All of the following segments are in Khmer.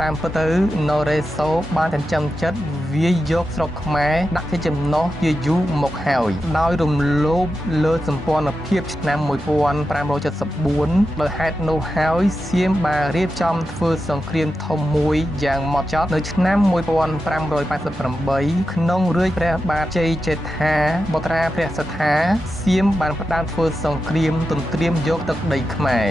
តាមពិតទៅ Noreso បានចិញ្ចឹមចិត្តវាយយកស្រុកខ្មែរដាក់ជាចំណុះជាយូរមកហើយដោយរំលោភលើសម្ព័ន្ធភាពឆ្នាំ1574ដោយហេតុនោះហើយសៀមបានរៀបចំធ្វើសង្គ្រាមធំមួយយ៉ាងម៉ត់ចត់នៅឆ្នាំ1588ក្នុងរាជ្យព្រះបាទជ័យជេដ្ឋាបុត្រាព្រះសត្ថាសៀមបានផ្ដើមធ្វើសង្គ្រាមទន្ទ្រានយកទឹកដីខ្មែរ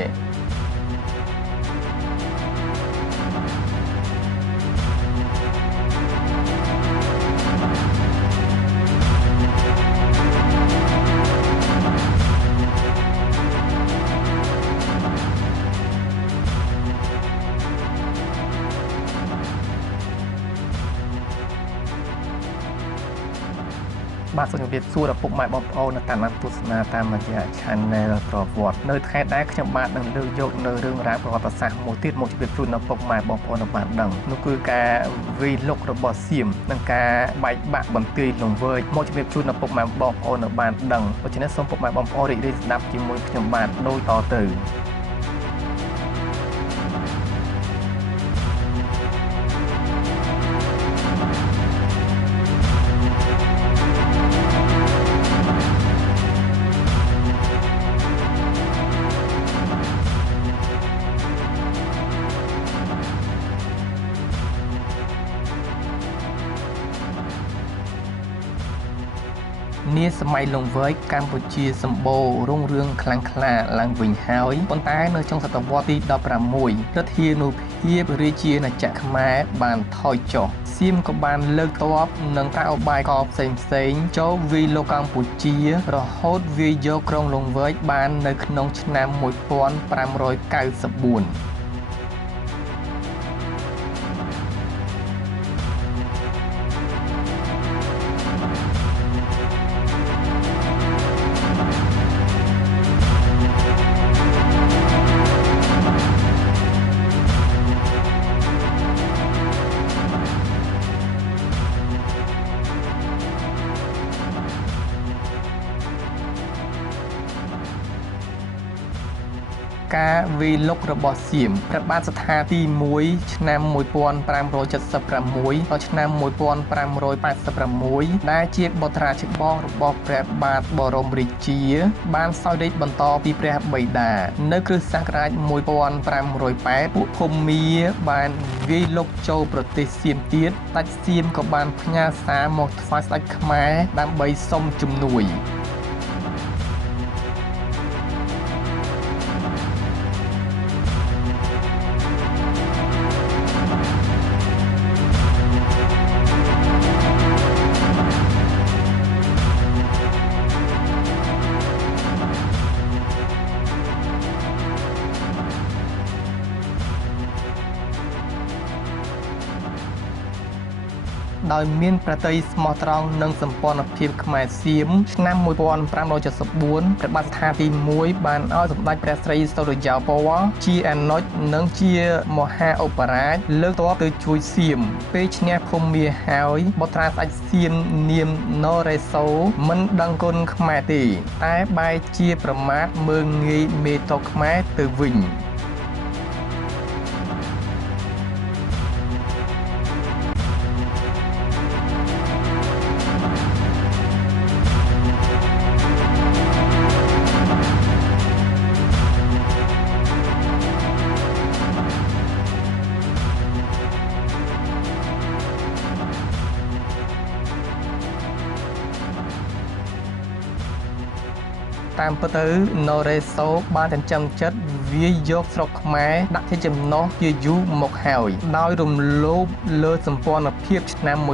បាទសូមជម្រាបសួរដល់ពុកម៉ែបងប្អូននៅតាមទស្សនាតាមរយៈ Channel ប្រវត្តិនៅថ្ងៃដែរខ្ញុំបាទនឹងលើកយកនៅរឿងរ៉ាវប្រវត្តិសាស្ត្រមួយទៀតមកជម្រាបជូនដល់ពុកម៉ែបងប្អូននៅបានដឹងនោះគឺការវាយលុករបស់សៀមនិងការបែកបាក់បន្ទាយលង្វើកមកជម្រាបជូនដល់ពុកម៉ែបងប្អូននៅបានដឹងដូច្នេះសូមពុកម៉ែបងប្អូនរីករាយស្ដាប់ជាមួយខ្ញុំបាទដូចតទៅនាសម័យលង្វែកកម្ពុជាសម្បូររុងរឿងខ្លាំងក្លាឡើងវិញហើយប៉ុន្តែនៅចុងសតវត្សទី16រដ្ឋានុភាពរាជាណាចក្រខ្មែរបានថយចុះសៀមក៏បានលើកទ័ពនិងប្រើឧបាយកផ្សេងចូលវាយលុកកម្ពុជារហូតវាយយកក្រុងលង្វែកបាននៅក្នុងឆ្នាំ1594ការវាយលុករបស់សៀមព្រះបាទសត្ថាទី1ឆ្នាំ1576ដល់ឆ្នាំ1586ដែលជាបុត្រាច្បងរបស់ព្រះបាទបរមរាជាបានសោយរាជ្យបន្តពីព្រះបិតានៅគ្រិស្តសករាជ1508ពួកភូមាបានវាយលុកចូលប្រទេសសៀមទៀតស្ដេចសៀមក៏បានផ្ញើសារមកថ្វាយស្ដេចខ្មែរដើម្បីសុំជំនួយដោយមានប្រតិយស្មោះត្រង់និងសម្ព័ន្ធភាពខ្មែរសៀមឆ្នាំ1574ព្រះបាទសត្ថាទី1បានឲ្យសម្ដេចព្រះស្រីសុរិយោពណ៌ជាអនុជនិងជាមហាឧបរាជលើកទ័ពទៅជួយសៀមពេលឈ្នះភូមាហើយបុត្រាស្ដេចសៀមនាមណូរេសូមិនដឹងគុណខ្មែរទេតែបែរជាប្រមាថមើលងាយមេតកខ្មែរទៅវិញតាមពិតទៅ Noreso បានចិញ្ចឹមចិត្តវាយយកស្រុកខ្មែរដាក់ជាចំណុះជាយូរមកហើយដោយរំលោភលើសម្ព័ន្ធភាពឆ្នាំ1574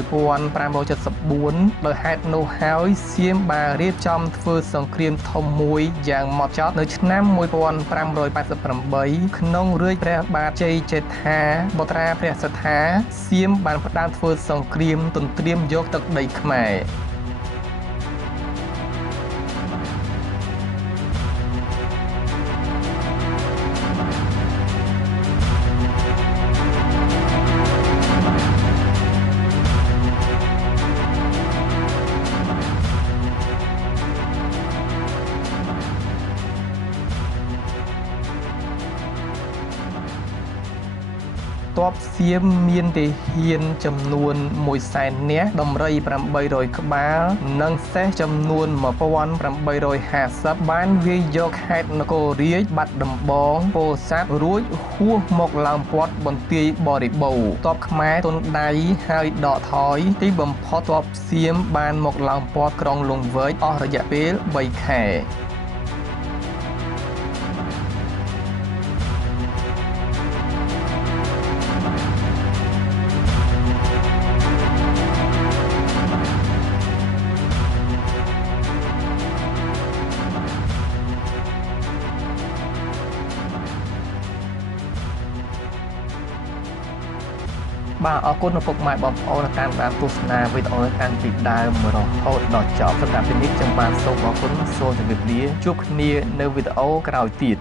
ដោយហេតុនោះហើយសៀមបានរៀបចំធ្វើសង្គ្រាមធំមួយយ៉ាងម៉ត់ចត់នៅឆ្នាំ1588ក្នុងរាជ្យព្រះបាទជ័យជេដ្ឋាបុត្រាព្រះសត្ថាសៀមបានផ្ដើមធ្វើសង្គ្រាមទន្ទ្រានយកទឹកដីខ្មែរទ ទ័ពសៀមមានទាហានចំនួន100,000 នាក់ដំរី800ក្បាលនិងសេះចំនួន1850បានវាយយកខេត្តនគររាជបាត់ដំបងពោធិ៍សាត់រួចហួសមកឡើងព័ទ្ធបន្ទាយបរិបូរទ័ពខ្មែរទន់ដៃហើយដកថយទីបំផុតទ័ពសៀមបានមកឡើងព័ទ្ធក្រុងលង្វែកអស់រយៈពេល3ខែបាទអរគុណឪពុកម៉ែបងប្អូនតាមដានទស្សនាវីដេអូនេះតាំងពីដើមរហូតដល់ចប់សម្រាប់ពេលនេះខ្ញុំបានសូមអរគុណសូមជម្រាបលាជួបគ្នានៅវីដេអូក្រោយទៀត